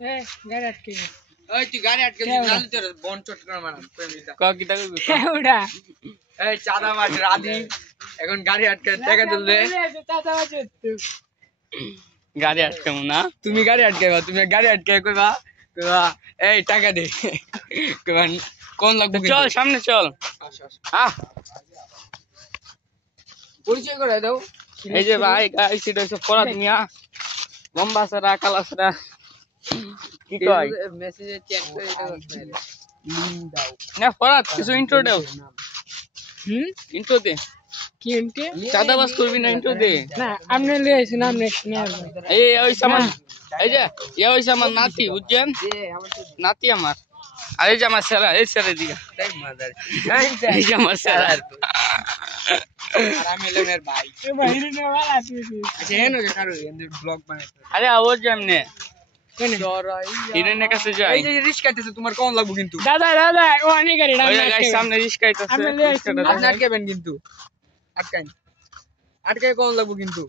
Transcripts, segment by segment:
এ গাড়ি আটকে গেছে। ওই তুই গাড়ি আটকে দিলি তোর বন চট করে মারা কি টাকা ওটা এই চাঁদাবাজ রাধি এখন গাড়ি আটকে টাকা তুলবে গাড়ি আটকামু না তুমি গাড়ি আটকাইবা তুমি গাড়ি আটকাই কইবা কইবা এই টাকা দে কইবা কোন লাগবে চল সামনে চল আহ পরিচয় করে দাও এই যে ভাই গাইস এটা হচ্ছে ফরাদ মিয়া লম্বা সারা কালা সারা কি কয় মেসেজে চ্যাট করে এটা করতে লিংক দাও না ফরাদ কিছু ইন্ট্রো দাও ইন্ট্রো দে কি এমটি চাঁদাবাজ করবি না ইন্ট্রো দে না আপনি লিয়ে আইছেন আপনি এই ওই সামান এই যে ওই সামান নাতি বুঝছেন নাতি আমার আর এই যে আমার সেরা এই সেরা দিকে তাই মাদার এই যে আমার সেরা আর আমি লোনের ভাই এ বাহিরে না वाला তুই আচ্ছা এনো যে কারো এন্ড ব্লগ বানাইতে আরে আওয়াজ যেমনে কোনে হিরেনের কাছে যাই এই যে রিস্ক আইতেছে তোমার কোন লাগবে কিন্তু দাদা দাদা ও আনি গাড়ি ওই গাইস সামনে রিস্ক আইতাছে আমি লিয়ে আইছি আপনি আটকাবেন কিন্তু আটকাই কোন লাগবে কিন্তু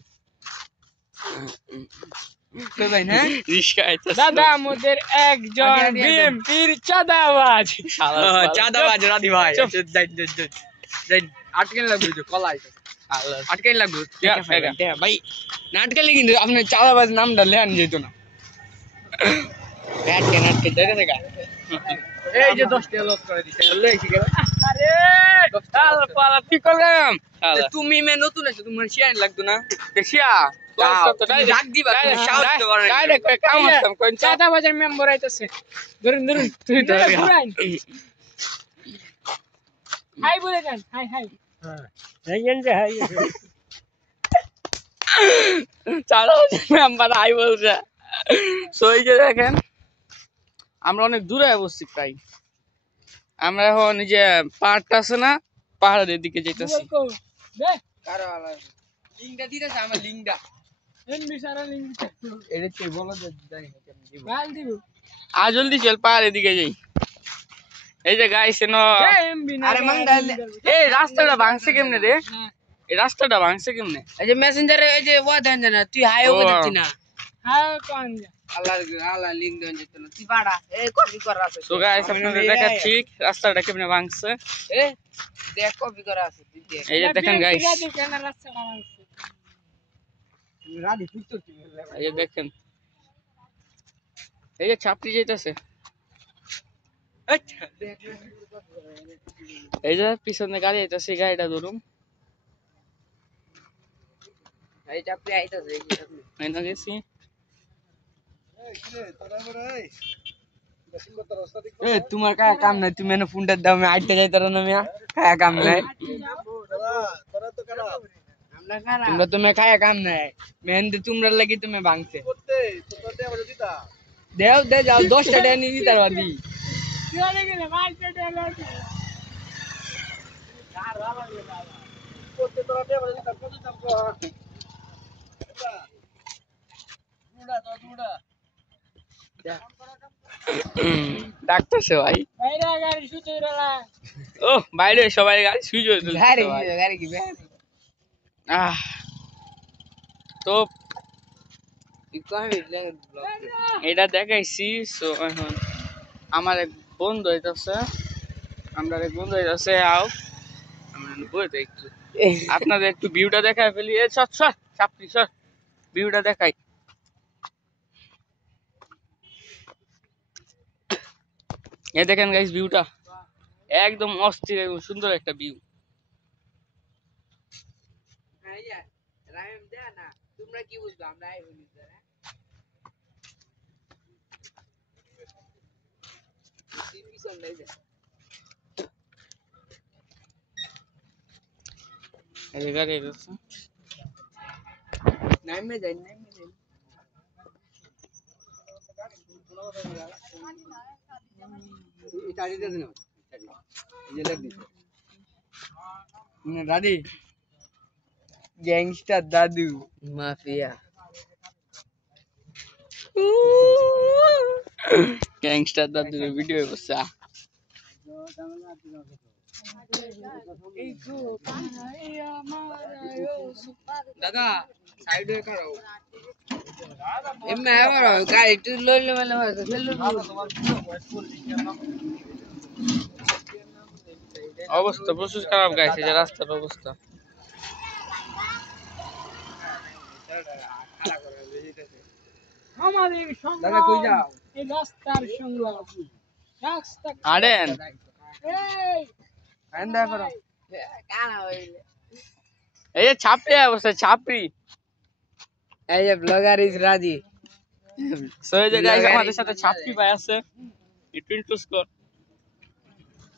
তো ভাই না রিস্ক আইতাছে দাদা আমাদের একজন বিএমপির চাঁদাবাজ চাঁদাবাজ রাধি ভাই যাই আটকাই লাগবে তো কলাই আটকাই লাগবে ভাই না আটকালে কিন্তু আপনি চাঁদাবাজ নামটা লেন যেত না আটকে দেখে দেখা এই যে 10 টাকা লস করে দিছে লইছি গেল আরে আল পালা কি করলাম তুমি মে নতুন আছো তোমার শেয়ার লাগতো না দেখিয়া ডাক দিবা তুমি সাহস তো করে না ডাইরেক্ট কাম আসতাম কোন চাঁদাবাজের মেম্বার আইতাছে ধরুন ধরুন তুই ধর হাই বলে দেন হাই হাই চালো মেম্বার আই বলছে সই যে দেখেন আমরা অনেক দূরে বসছি প্রায় আমরা এখন এই যে পাহাড়টা আছে না পাহাড়ের দিকে যাইতেছি দে কারো আলা লিংকটা দিতেছে আমার লিংকটা এন বিশারা লিংক এটা কি বলো জানি না কেমন দিব গাল দিব আর জলদি চল পাহাড়ের দিকে যাই এই যে গাইস নো এমবি না আরে মঙ্গা এই রাস্তাটা ভাঙছে কেমনে রে এই রাস্তাটা ভাঙছে কেমনে এই যে মেসেঞ্জারে এই যে ওয়া দেন না তুই হাই ওকে দিচ্ছি না হ্যাঁ কোন আল্লাহ লিংক দেন যেত না তুই বাড়া এই কপি করা আছে তো গাইস আপনাদের দেখাচ্ছি রাস্তাটা কেমনে ভাঙছে এ দেখ কপি করা আছে তুই দেখ এই যে দেখেন গাইস রাধি তুই তো এই যে দেখেন এই যে ছাপড়ি যাইতেছে আচ্ছা দেখ এই যে পিছনে গাড়ি যাইতেছে গাড়িটা ধরুন এই চাপড়ি আইতাছে এই না গেছি এ তোমার কায়া কাম নাই তুমি এনে ফোনটা দাও আমি আইতে যাই তোর না মিয়া কায়া কাম নাই তোমরা তুমি খায়া কাম নাই মেহেন্দি তোমরা লাগি তুমি ভাঙছে দেও দে যাও 10 টাকা নিয়ে দিতে পারবি ডাকতেছে ভাই ও বাইরে সবাই গাড়ি সুইচ হয়ে গাড়ি কি তো এটা দেখাইছি সো এখন আমার এক বন্ধু হইতাছে আমরা এক বন্ধু হইতাছে আও আমরা বইতে একটু আপনাদের একটু ভিউটা দেখাই ফেলি এ সর সর চাপড়ি সর ভিউটা দেখাই এই দেখেন গাইস ভিউটা একদম অস্থির এবং সুন্দর একটা ভিউ তোমরা কি বুঝছো আমরা আই বলি এই গাড়ি আছে নামে যাই রাধি গ্যাংস্টার দাদু মাফিয়া গ্যাংস্টার দাদুর ভিডিও বসা দাদা সাইডে করো এমনি আমারও গাড়ি একটু লইলে মানে হয়তো অবস্থা প্রচুর খারাপ গাইছে যে রাস্তার অবস্থা। আমাদের দাদা কই যাও এই রাস্তার সংগ্রাম রাস্তা আড়েন এই আন্দা করো কানা হইলে এই যে ছাপড়ি অবস্থা ছাপড়ি। এই যে ব্লগার ইজ রাজি সো এই যে গাইস আমাদের সাথে ছাপড়ি ভাই আছে, একটু ইন্ট্রোস কর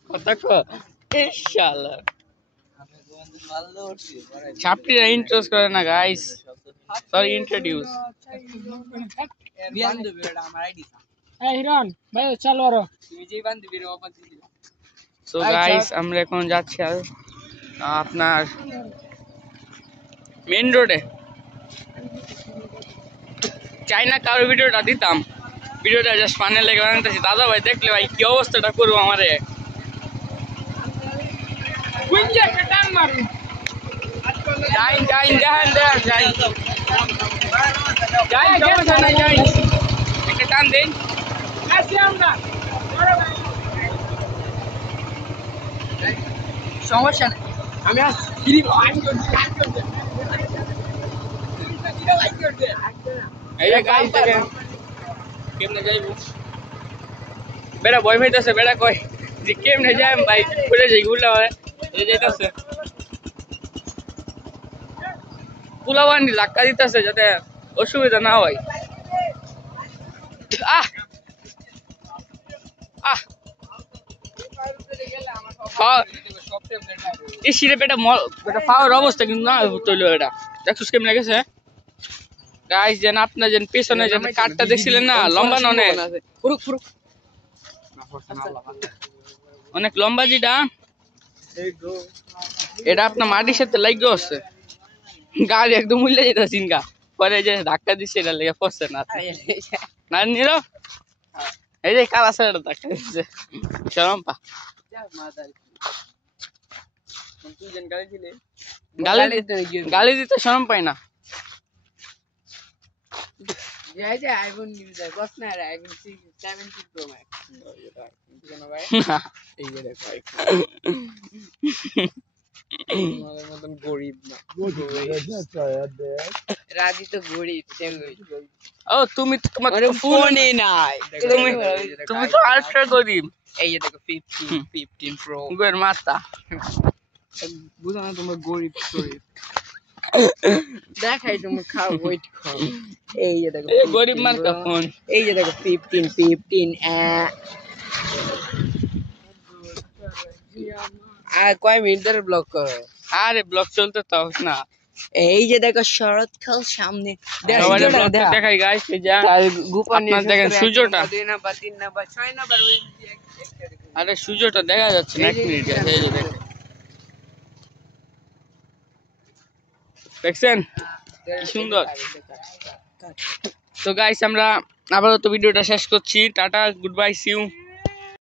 কথা কো ইনশাআল্লাহ। ছাপড়িরা ইন্ট্রোস করে না গাইস, সরি ইন্ট্রোডিউস। বান্ধবী এটা আমার আইডি এই হিরণ ভাই চলো আরো তুমি যে বান্ধবীর ওপেন দিলা। সো গাইস আমরা এখন যাচ্ছি আপনার মেইন রোডে। চাইনা কারো ভিডিওটা দিতাম, ভিডিওটা জাস্ট ফানে লেগে বানাতেছি। দাদা ভাই দেখলে ভাই কি অবস্থাটা করবো আমারে। কুইঞ্জা টান মারু যাই যাই যাই যাই যাই যাই সমস্যা নাই যাই একটা টান দেন। আসি আমরা সমস্যা নাই আমি আসছি গিরি আইন করতে এই যে গাইস দেখেন কেমনে যাইবো। বেড়া ভয় পাইতেছে, বেড়া কয় যে কেমনে যাই ভাই ঘুরে যাই ঘুরলে হয় এই যাইতেছে পুলাবান্ডি ধাক্কা দিতেছে যাতে অসুবিধা না হয়। আহ আহ এই সিরে বেটা বেটা পাওয়ার অবস্থা কিন্তু না তৈল এটা দেখছিস কেমন গেছে গাইস। যেন আপনার যেন পেছনে যেন কাঠটা দেখছিলেন না লম্বা না অনেক পুরুক পুরুক অনেক লম্বা যেটা এটা আপনার মাটির সাথে লাগিয়ে আসছে, গাড়ি একদম উল্লে যেতে চিনগা পরে যে ধাক্কা দিচ্ছে এটা লেগে পড়ছে না না নিল। এই যে কালা সাইড ধাক্কা দিচ্ছে চরম্পা গালি দিতে শরম পাই না। এই যে আইফোন ইউজ হয় বস না আইফোন 17 প্রো ম্যাক্স এই যে দেখো আমাদের মতন গরিব না রাজি তো গরিব ও তুমি তো তোমার ফোনে নাই তুমি তো আলট্রা গরিব। এই যে দেখো 15 প্রো গুয়ের মাথা বুঝো না তোমরা গরিব গরিব দেখাই তুমি খাও ওয়েট খাও। এই যে দেখো এই গরিব মার্কা ফোন, এই যে দেখো 15 আর কয় মিনিট ধরে ব্লক করো। আরে ব্লক চলতে তাও না। এই যে দেখো শরৎ খাল সামনে সবাই ব্লক দেখাই গাইস। এই যে আপনারা দেখেন সূর্যটা, 2 নাম্বার 3 নাম্বার 6 নাম্বার আরে সূর্যটা দেখা যাচ্ছে না এক মিনিট এই যে দেখেন দেখছেন কি সুন্দর। তো গাইস আমরা আপাতত ভিডিওটা শেষ করছি, tata goodbye see you.